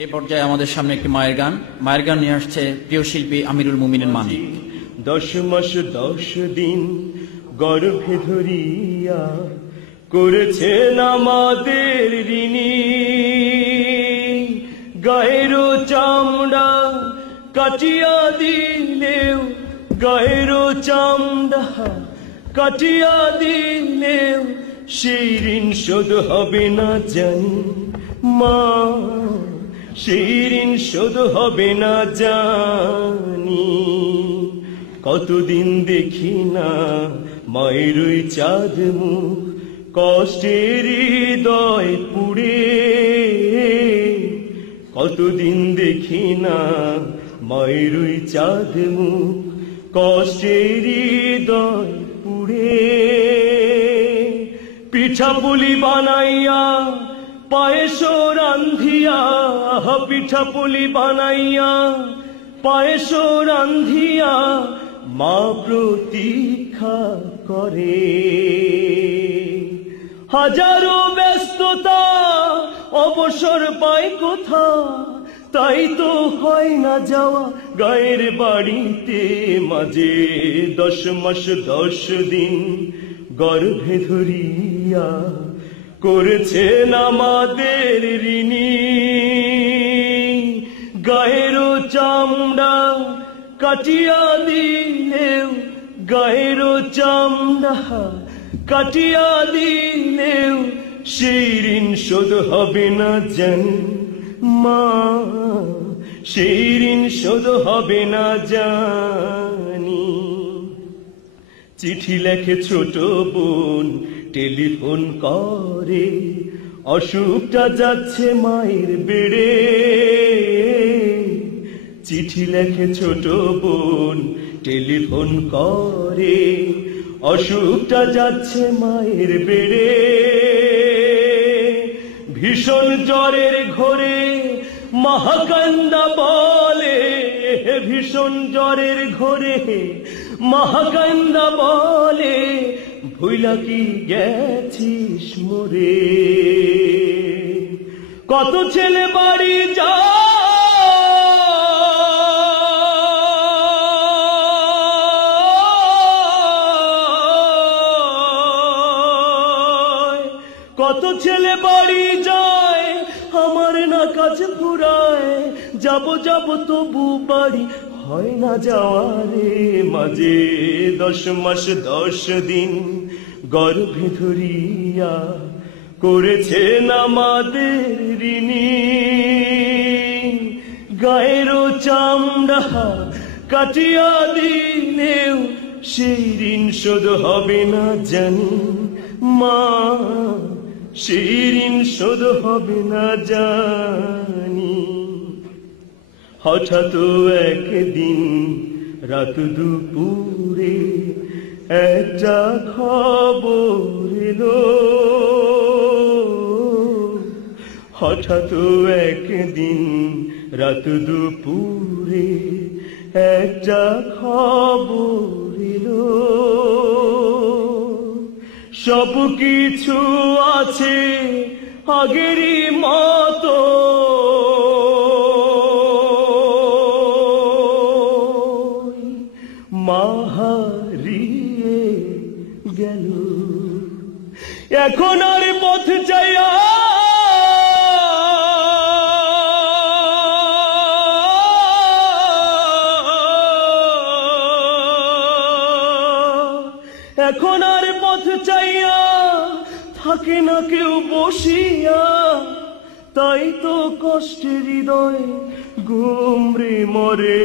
এই পর্যায়ে আমাদের সামনে একটি মায়ের গান নিয়ে আসছে প্রিয় শিল্পী আমিরুল মুমিনিন মানিক। 10 মাস 10 দিন গর্ভে ধরিয়া করেছেন আমাদের ঋণী, গায়ের চামড়া কাটিয়া দিলেও, গায়ের চামড়া কাটিয়া দিলেও সেই ঋণ শোধ হবে না জানি মা, সেই ঋণ শোধ হবে না জানি। কতদিন দেখি না মায়ের ওই চাঁদ মুখ, কষ্টের হৃদয় পুড়ে। কতদিন দেখি না মায়ের ওই চাঁদ মুখ, কষ্টের হৃদয় পুড়ে। পিঠাপুলি বানাইয়া পায়েস রান্ধিয়া, পিঠাপুলি বানাইয়া পায়েস রান্ধিয়া মা প্রতীক্ষা করে। হাজারো ব্যস্ততা অবসর পায় কোথা, তাই তো হয় না যাওয়া গায়ের বাড়িতে মাঝে। 10 মাস 10 দিন গর্ভে ধরিয়া করেছেন আমাদের ঋণী, গায়ের চামড়া কাটিয়া দিলেও, গায়ের চামড়া কাটিয়া দিলেও সেই ঋণ শোধ হবে না জানি মা, সেই ঋণ শোধ হবে না জানি। চিঠি লেখে ছোট বোন টেলিফোন করে, অসুখটা যাচ্ছে মায়ের বেড়ে। চিঠি লেখে ছোট বোন টেলিফোন করে, অসুখটা যাচ্ছে মায়ের বেড়ে। ভীষণ জ্বরের ঘোরে মহাকান্দা বলে, ভীষণ জ্বরের ঘোরে মহাকান্দা বলে, ভুইলা কি গেছিস মোরে। কত ছেলে বাড়ি যায়, কত ছেলে বাড়ি যায় আমার না কাজ ফুরায়। যাব যাব তবু বাড়ি হয় না যাওয়ারে মাঝে। 10 মাস 10 দিন গর্ভে ধরিয়া করেছেন আমাদের ঋণী, গায়ের চামড়া কাটিয়া দিলেও সেই ঋণ শোধ হবে না জানি মা, সেই ঋণ শোধ হবে না জানি। হঠাৎ একদিন রাত দুপুরে একটা খবর এলো, হঠাৎ একদিন রাত দুপুরে একটা খবর এলো। সব কিছু আছে আগেরই মতো, মা হারিয়ে গেল। এখন আর পথ চাইয়া এখন আর পথ চাইয়া থাকে না কেউ বসিয়া, তাই তো কষ্টের হৃদয় গুমরে মরে।